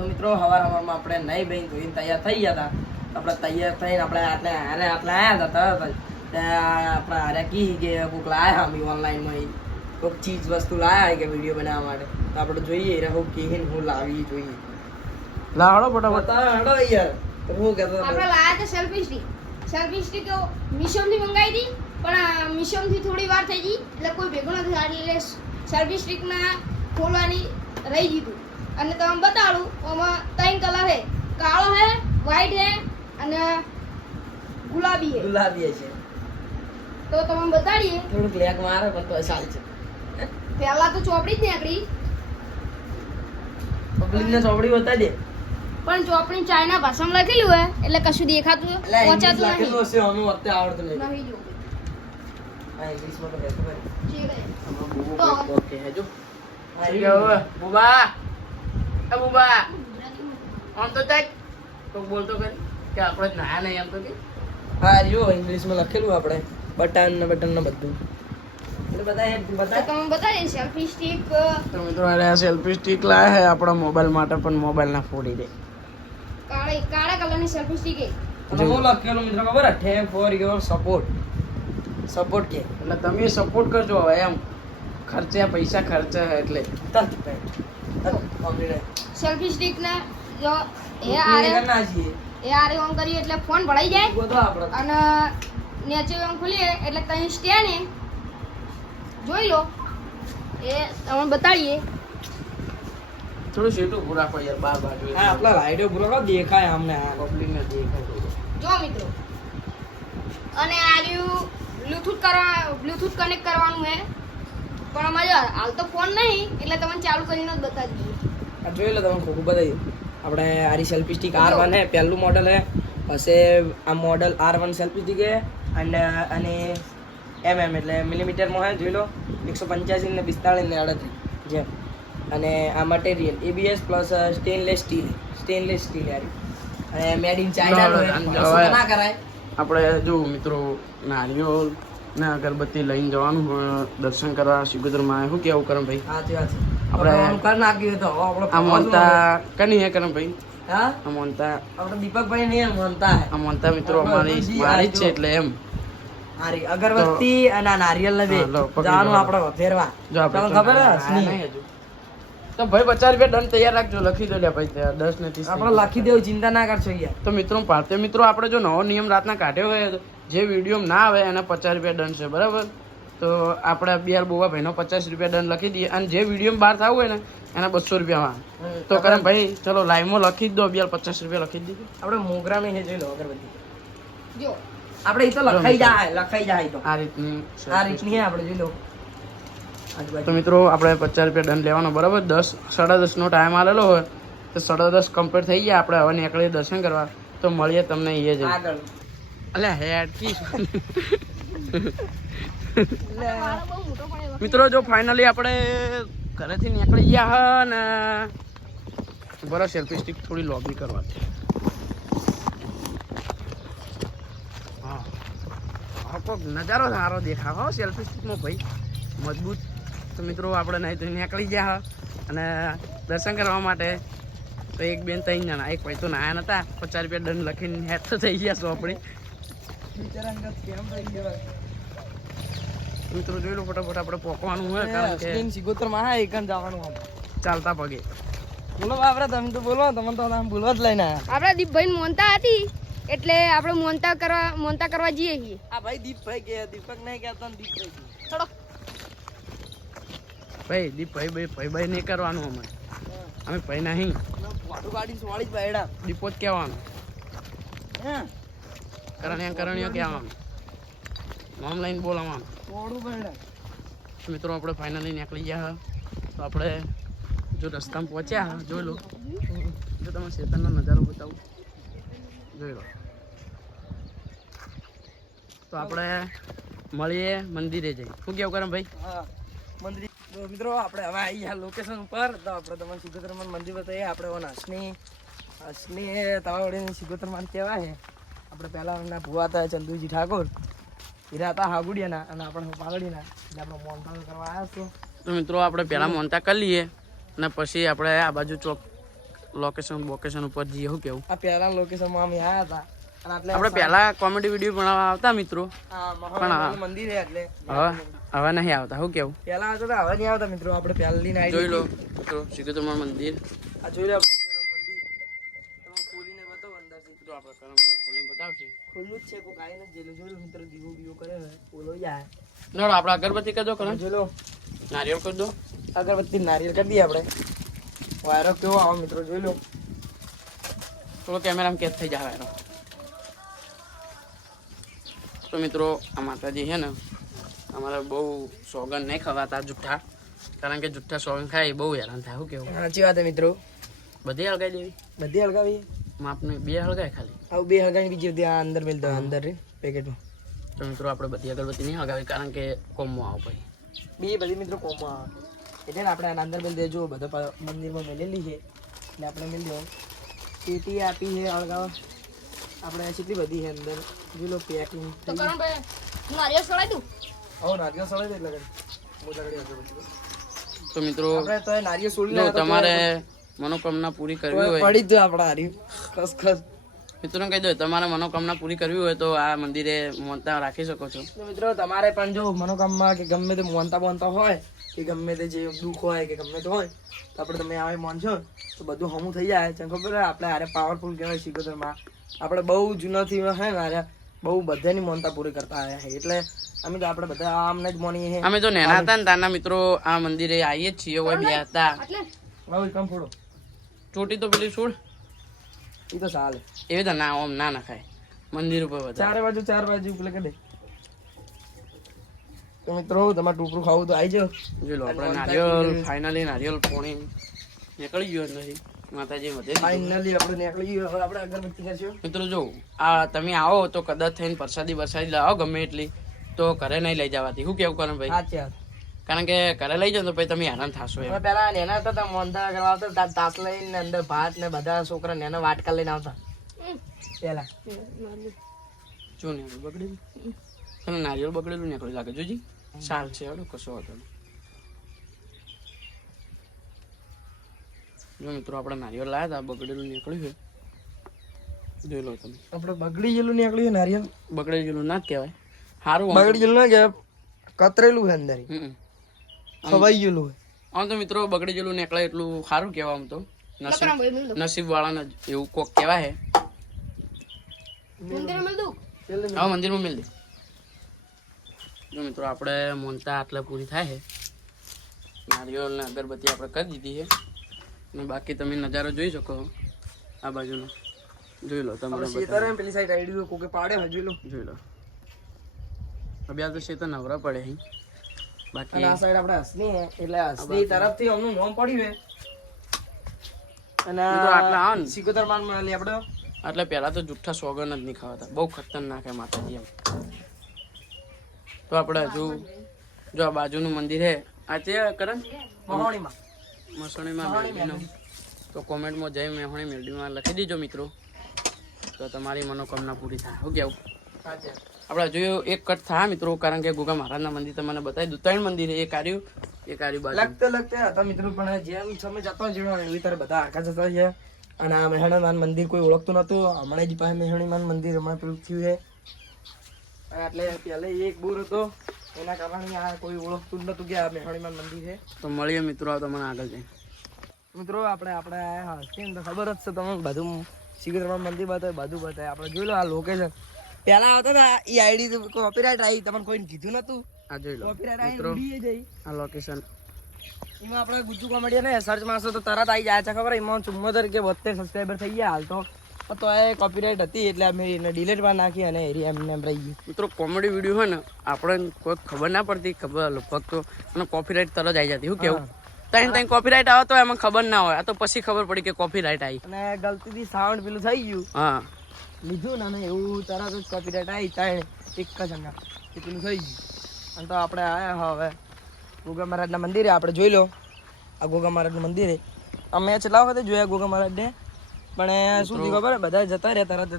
તો મિત્રો હવારમાં આપણે નહીં બેન ધોઈને તૈયાર થઈ ગયા હતા. આપણે તૈયાર થઈને આપણે આટલે આવ્યા હતા તરત જ આપણે હારે કી કે કોઈક લાયા અમે ઓનલાઈનમાં કોઈક ચીજ વસ્તુ લાયા કે વિડીયો બનાવવા માટે. તો આપણે જોઈએ રહો કે હું લાવી જોઈએ. લાવડો ફટાફટ બતાવો હેડો યાર. હું કહેતો આપણે લાયા હતા સેલ્ફી સ્ટિક મીશોમાંથી મંગાવી હતી પણ મીશોમાંથી થોડી વાર થઈ ગઈ એટલે કોઈ ભેગું નથી થયું એટલે સેલ્ફી સ્ટિકના ખોલવાની રહી ગયું. અને તમે બતાડું આમાં 3 કલર છે, કાળો છે, વ્હાઈટ છે અને ગુલાબી છે. ગુલાબી છે તો તમે બતાડીએ. થોડુંક લેગ મારે પણ તો ચાલ છે. પહેલા તો ચોપડી જ નીકળી પબ્લિકને ચોપડી બતાડી દે. પણ ચોપડી ચાઇના ભાષામાં લખેલું હોય એટલે કશું દેખાતું પહોંચાતું લખેલું નહીં. હશે અમને અત્યારે આવડતું નહીં. નહીં જો હા ઇંગ્લિશમાં તો કહેતો ખરી. જે કહે. આમાં બહુ ઓકે હેજો. બુબા એ બુબા આમ તો થાય તો બોલતો કરી કે આપણે જ નાયા નહીં એમ તો કે હા જો ઇંગ્લિશમાં લખેલું આપણે બટન ને બધું એટલે તો બધા તમે બતાડીએ સેલ્ફી સ્ટિક તો મિત્રો આ સેલ્ફી સ્ટિક લાયા છે આપણા મોબાઈલ માટે પણ મોબાઈલ ના ફોડી દે. કાળા કલરની સેલ્ફી સ્ટિક છે. અને હું લખેલું મિત્રો ખબર હે થેન્ક ફોર યોર સપોર્ટ કે એટલે તમે સપોર્ટ કરજો હવે એમ પૈસા ખર્ચા એટલે સેલ્ફી સ્ટિક ને જો એ આરે ઓન કરીએ એટલે ફોન ભરાઈ જાય અને નીચે ઓન ખોલીએ એટલે તઈ સ્ટેન્ડ હે જોઈ લો એ તમને બતાડીએ. થોડું સીટું પૂરા રાખો યાર બાજુ હા આપલા લાઈટો પૂરો કરો દેખાય અમને પબ્લિક ને દેખાય. જો મિત્રો અને આ રહ્યું બ્લૂટૂથ કનેક્ટ કરવાનું હે પણ અમારે હાલ તો ફોન નહીં એટલે તમને ચાલુ કરીને જ બતાવી દઈએ. આ જોઈ લો તમે ખૂબ બતાવી આપણે આરી સેલ્ફી સ્ટિક R1 હે પહેલું મોડલ હે. પછી આ મોડલ R1 સેલ્ફી સ્ટિક હે અને mm એટલે મિલીમીટરમાં હે જોઈ લો 185 ને 45 ને 38 જેમ. અને આ material ABS plus stainless steel યારી અને મેડ ઇન ચાઇના નો ના કરાય. આપણે જો મિત્રો નારિયેળ ને અગરબત્તી લઈને જવાનું દર્શન કરવા સિગોતરમાં. શું કેવું કરમ ભાઈ? સાચી વાત છે. આપણે કર નાખ્યું તો આપણે આ મોનતા કની હે કરમ ભાઈ? હા આ મોનતા આપણે દીપકભાઈ નહીં મોનતા હે. આ મોનતા મિત્રો મારી જ છે એટલે એમ હારી અગરબત્તી અને આ નારિયેળ ને બે જવાનું આપણે ફેરવા. જો આપણે ખબર હે તો ભાઈ 50 રૂપિયા દંડ તૈયાર રાખજો. લખી દો લે ભાઈ 10 ને 30 આપણે લખી દેવું ચિંતા ના કરશો યાર. તો મિત્રો ભારતીય મિત્રો આપણે જો નવો નિયમ રાતના કાઢ્યો હોય જે વિડીયો ના આવે એને 50 રૂપિયા દંડ છે બરાબર. તો આપણે બિયાર બોવા ભાઈનો 50 રૂપિયા દંડ લખી દઈએ અને જે વિડીયો બહાર થવું હોય ને એના 200 રૂપિયામાં. તો કરમ ભાઈ ચલો લાઈવમાં લખી જ દો બિયાર 50 રૂપિયા લખી દીધું. આપણે મોગરા में જોઈ લો અગરબત્તી જો આપણે ઈ તો લખાઈ જાય તો આ રીતની હે આપણે જોઈ લો. તો મિત્રો આપણે 50 રૂપિયા દંડ લેવાનો બરાબર. 10 10:30 નો ટાઈમ આવેલો હોય તો 10:30 કમ્પ્લીટ થઈ ગયા આપણે હવે નીકળીએ દર્શન કરવા. તો મળીએ તમને એ જ આગળ અલ્યા હેડ કી મારો બહુ મોટો પડે. મિત્રો જો ફાઇનલી આપણે ઘરેથી નીકળી ગયા હા ને બરાબર સેલ્ફી સ્ટિક થોડી લોબી કરવા. હા કોઈક નજારો સારો દેખાવ હો સેલ્ફી સ્ટિકમાં ભાઈ મજબૂત. તો મિત્રો આપણે નહીં તો નીકળી ગયા હા અને દર્શન કરવા માટે. તો એક બેન 3 જણા એક ભાઈ તો નાયા નતા 50 રૂપિયા દંડ લખીને હેડ તો થઈ ગયા ચોપડી. મિત્રો જોઈ લો ફટાફટ આપણે પોકવાનું હોય કારણ કે સિગોતરમાં હા એકન જવાનું આમ ચાલતા પગે. બોલો બાપરા તમે તો બોલો તમે તો આમ બોલવા જ લઈને આયા. આપણે દીપભાઈ મોનતા હતી એટલે આપણે મોનતા કરવા જઈએ છીએ. આ ભાઈ દીપભાઈ કે દીપક નહીં કહેતો ને દીપભાઈ ચલો ભાઈ દીપ ભાઈ નહીં કરવાનું અમે ભાઈ નહીં વાડું ગાડી સોળી જ બાયડા દીપો જ કહેવાનું. હે કરણ્યો કહેવાનું ઓનલાઈન બોલાવવાનું. સોળું બાયડા મિત્રો આપણે ફાઇનલી નીકળી ગયા. તો આપણે જો રસ્તામાં પહોંચ્યા જોઈ લો. જો તમે શેતરનો નજારો બતાવું જોઈ લો. તો આપણે મળીએ મંદિરે જઈ. શું કેવું કરમ ભાઈ? હા મંદિર. તો મિત્રો આપણે હવે આવી ગયા લોકેશન ઉપર. તો આપણે તમને સિગોતરમાન મંદિર બતાવીએ. આપણે ઓના હસની તળાવડીની સિગોતરમાન કહેવાય છે. આપણે પહેલા એમના ભુવા હતા ચંદુજી ઠાકોર હીરા હતા હાગુડિયાના અને આપણે પાલડીના એટલે આપણે મોનતા કરવા આવ્યા છો. તો મિત્રો આપણે પહેલાં મોનતા કરી લઈએ અને પછી આપણે આ બાજુ ચોક લોકેશન ઉપર જઈએ શું કેવું આ પહેલા લોકેશનમાં અમે આવ્યા હતા અને આટલે આપણે પહેલા કોમેડી વિડીયો બનાવવા આવતા મિત્રો આ મહાદેવનું મંદિર છે એટલે હવે નહીં આવતા શું કેવું પહેલા આવતા હતા, હવે નહીં આવતા મિત્રો. આપણે પહેલી નાઈટ જોઈ લો મિત્રો સિકોતરમાં મંદિર આ જોઈ લો આપણે મંદિર. તમે ખોલીને બતાવો અંદરથી. મિત્રો આપણે કરમભાઈ ખોલીને બતાવશે. ખુલ્લું જ છે, કોઈ કાંઈ નથી જેલું. જોઈ લો મિત્રો, દીવો બીવો કરે છે, ઓલો જાય. નોડો આપણે અગરબત્તી કરી દો કરમ, જોઈ લો નારિયેળ કરી દો. અગરબત્તી નારિયેળ કરી દઈએ આપણે. વાયરો કેવો આવો મિત્રો, જોઈ લો. થોડો કેમેરામાં કેદ થઈ જાય વાયરો. તો મિત્રો આ માતાજી છે ને અમારે બહુ સોગન નહીં ખવાતા જુઠ્ઠા, કારણ કે જુઠ્ઠા સોગન ખાય બહુ હેરાન થાય. શું કેવું? સાચી વાત છે મિત્રો. બધી હળગાઈ દેવી, બધી હળગાવીએ. માપને 2 હળગાય ખાલી. આવું 2 હળગાવી બીજી બધી આ અંદર મેળ દો, અંદર પેકેટમાં. તો મિત્રો આપણે બધી અગરબત્તી નહીં હળગાવી, કારણ કે કોમમાં આવો ભાઈ. બધી મિત્રો કોમમાં આવે એટલે ને આપણે આના અંદર મેળ દેજો. બધો મંદિરમાં મેળેલી છે એટલે આપણે મેળ દો. પેટી આપી છે હળગાવા આપણે, કેટલી બધી છે અંદર. જોઈ લો પેકિંગ. તો કરણભાઈ નારિયેળ સળાઈ દઉં. હવે નારિયેળ સળાઈ દે એટલે મોટા ઘડી અગરબત્તી. તો મિત્રો આપણે તો એ નારિયેળ સોલી જો તમારે મનોકામના પૂરી કરવી હોય, પડી જ આપણે હારી ખસ મિત્રોને કહી દો તમારે મનોકામના પૂરી કરવી હોય તો આ મંદિરે મોનતા રાખી શકો છો. તો મિત્રો તમારે પણ જો મનોકામના કે ગમે તે મોનતા હોય કે ગમે તે જે દુઃખ હોય કે ગમે તે હોય તો આપણે તમે આવે મોનશો તો બધું હમું થઈ જાય છે. ખબર છે આપણે આરે પાવરફુલ કહેવાય સિકોતરમાં. આપણે બહુ જૂનાથી હે ને આરે બહુ બધાની મોનતા પૂરી કરતા આવ્યા છે એટલે અમે તો આપણે બધા આમને જ મોનીએ છીએ. અમે તો નેના હતા ને તારના મિત્રો આ મંદિરે આવીએ જ છીએ. હોય બે હતા એટલે હવે કામ ફોડો ચોટી તો પેલી છોડ એ તો ચાલે. એવી તો ના ઓમ ના નખાય મંદિર ઉપર બધા. ચાર બાજુ પેલે કે દે. તો મિત્રો તમારે ટુકડું ખાવું તો આવી જાઓ. જોઈ લો આપણે નારિયેળ ફાઇનલી નારિયેળ પોણી નીકળી ગયો નથી માતાજી વધે. ફાઇનલી આપણે નીકળી ગયું. હવે આપણે અગરબત્તી કરશું. મિત્રો જો આ તમે આવો તો કદાચ થઈને પ્રસાદી લાવો ગમે એટલી, તો ઘરે નહીં લઈ જવાતી. શું કેવું કરો ભાઈ? સાચી વાત. કારણ કે ઘરે લઈ જાવ તો પછી તમે હેરાન થશો એમ. અમે પેલા નેના હતા તો મોંધા કરવા આવતા, તાસ લઈને અંદર ભાત ને બધા છોકરા નેના વાટકા લઈને આવતા પેલા. જો ને બગડેલું તને નારિયેળ બગડેલું નીકળી લાગે. જોજી સાલ છે હવે કશો હતો. જો મિત્રો આપણે નારિયેળ લાયા હતા, બગડેલું નીકળ્યું છે. જોઈ લો તમે. આપણે બગડી ગયેલું નીકળ્યું નારિયેળ. બગડેલું ના જ કહેવાય, સારું બગડી ગયેલું ના કહેવાય, કતરેલું છે અંદર, ખવાઈ ગયેલું હોય. આમ તો મિત્રો બગડી ગયેલું નીકળે એટલું સારું કહેવાય. આમ તો નસીબ વાળાને એવું કોક કહેવાય. મંદિરે મેળ દઉં. હા મંદિરમાં મિલ દે. જો મિત્રો આપણે મોનતા આટલે પૂરી થાય છે. નારિયેળ ને અગરબત્તી આપણે કરી દીધી છે અને બાકી તમે નજારો જોઈ શકો આ બાજુનો. જોઈ લો તમને પેલી સાઈડ આઈડી કોકે પાડે જોઈ લો. જોઈ લો અભ્યાસ તો શેતર નવરા પડે અહીં. બાકી આ સાઈડ આપણે હસની એટલે હસની તરફથી અમનું નામ પડ્યું છે. અને આટલા આવો ને સિકોતર માન મળે આપણે એટલે પહેલા તો જુઠ્ઠા સોગન જ નહીં ખાવાતા, બહુ ખતરનાક હે માતાજી એમ. તો આપણે હજુ જો આ બાજુનું મંદિર છે આ છે કરણ મહોણીમાં મસણીમાં મેળવીનું, તો કોમેન્ટમાં જય મેહોણી મેળવીમાં લખી દીજો મિત્રો, તો તમારી મનોકામના પૂરી થાય. શું કેવું? આપણે હજુ એક કટ થાય મિત્રો, કારણ કે ગોગા મહારાજના મંદિર તમને બતાવી દઉં. 3 મંદિર એક આર્યું બાજુ લગતે હતા મિત્રો, પણ જેમ સમય જતો જેવો એવી તરફ બધા આખા જતા છે. અને આ મેહણીમાન મંદિર કોઈ ઓળખતું નતું. હમણાં જ પાસે મેહણીમાન મંદિર હમણાં પેલું થયું છે. એટલે પહેલે એક બોર હતો એના કારણે આ કોઈ ઓળખતું નતું કે આ મેહણીમાન મંદિર છે. તો મળીએ મિત્રો તમને આગળ જઈને. મિત્રો આપણે ખબર જ છે તમે બધું સિકોતરમાં મંદિર બતાવે બધું બતાવે. આપણે જોઈ લો આ લોકેશન પહેલા આવતા હતા એ આઈડી કોપીરાઇટ આવી, તમને કોઈને કીધું નતું. આ જોઈ લો કોપીરાઇટ મિત્રો આવી ઉડી જઈ. આ લોકેશન એમાં આપણે ગુજ્જુ કોમેડિયન ને સર્ચ મારશો તો તરત આવી જાય છે. ખબર એમાં 74 કે 72 સબસ્ક્રાઈબર થઈ ગયા હાલ તો એ કોપીરાઇટ હતી એટલે અમે એને ડિલીટ માં નાખી અને એમને એમ રહી ગઈ. મિત્રો કોમેડી વિડીયો હોય ને આપણને કોઈ ખબર ના પડતી, ખબર ફક્ત અને કોપીરાઇટ તરત આવી જતી. શું કેવું? ત્યાં કોપીરાઇટ આવે તો એમાં ખબર ના હોય, આ તો પછી ખબર પડી કે કોપીરાઇટ આવી અને ગલતીથી સાઉન્ડ પેલું થઈ ગયું. હા લીધું ને એવું તરત જ કોપીરાઇટ આવી ત્યાં એક જ અંગા એ પેલું થઈ ગયું. અને તો આપણે આયા હવે ગોગા મહારાજના મંદિરે. આપણે જોઈ લો આ ગોગા મહારાજનું મંદિર. અમે છેલ્લા વખતે જોયા ગોગા મહારાજને, પણ શું થયું ખબર બધા જતા રહ્યા તરત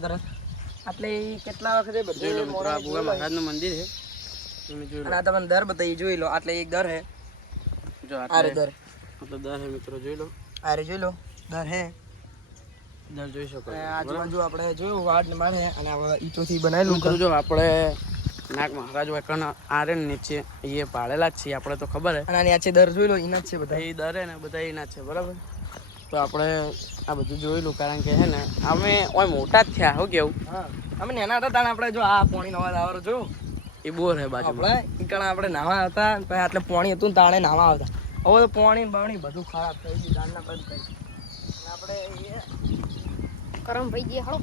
એટલે કેટલા વખતે બધું ગોગા મહારાજનું મંદિર છે. અને આ તમને દર બતાવી જોઈ લો. આટલે એક દર હે, જો આરે દર મતલબ દર હે મિત્રો જોઈ લો. આરે જોઈ લો દર હે. દર જોઈ શકો છો. અને આજુબાજુ આપણે જોયું વાડ ને મારે અને હવે ઈંટોથી બનાવેલું મિત્રો જો આપણે નાગ મહારાજ વૈકણ આરે ને નીચે એ પાળેલા જ છીએ આપણે તો ખબર હે. અને આની આચે દર જોઈ લો એના જ છે બધા. એ દરે ને બધા એના છે બરાબર. તો આપણે આ બધું જોયેલું કારણ કે હે ને અમે ઓય મોટા જ થયા હો કેવું. હા અમે નાના હતા તાણે આપણે જો આ પાણી નવા આવરો જો એ બોર હે બાજુમાં. આપણે ઈકણા આપણે નાવા હતા પછી આટલે પાણી હતું ને તાણે નાવા આવતા. હવે તો પાણી ને બાણી બધું ખરાબ થઈ ગયું દાનના બંધ થઈ ગયું. આપણે કરમભાઈ જે હળો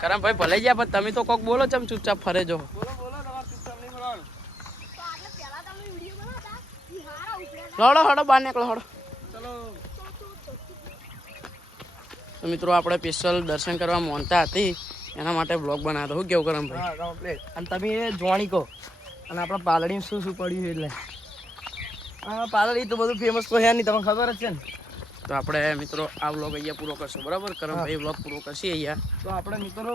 કરમભાઈ ભલે ગયા પણ તમે તો કોક બોલો ચમ ચૂપચાપ ફરે જો. બોલો બોલો તમારે ચૂપચાપ નહીં બોલવાનું. તો આટલે પહેલા તમે વિડિયો બનાવતા ઈ હારા ઉપડ્યા હળો હળો બહાર નીકળો હળો. ચલો તો મિત્રો આપણે સ્પેશિયલ દર્શન કરવા માંગતા હતી એના માટે બ્લોગ બનાવ્યો. શું કેવું કરમભાઈ? હા કમ્પ્લીટ. અને તમે એ જોણી કહો અને આપણા પાલડીમાં શું શું પડ્યું એટલે હા પાલડી તો બધું ફેમસ તો હે નહીં તમને ખબર જ છે ને. તો આપણે મિત્રો આ બ્લોગ અહીંયા પૂરો કરશું બરાબર. કરમભાઈ બ્લોગ પૂરો કરશે અહીંયા. તો આપણે મિત્રો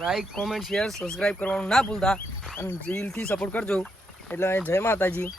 લાઈક કોમેન્ટ શેર સબસ્ક્રાઈબ કરવાનું ના ભૂલતા અને દિલથી સપોર્ટ કરજો. એટલે જય માતાજી.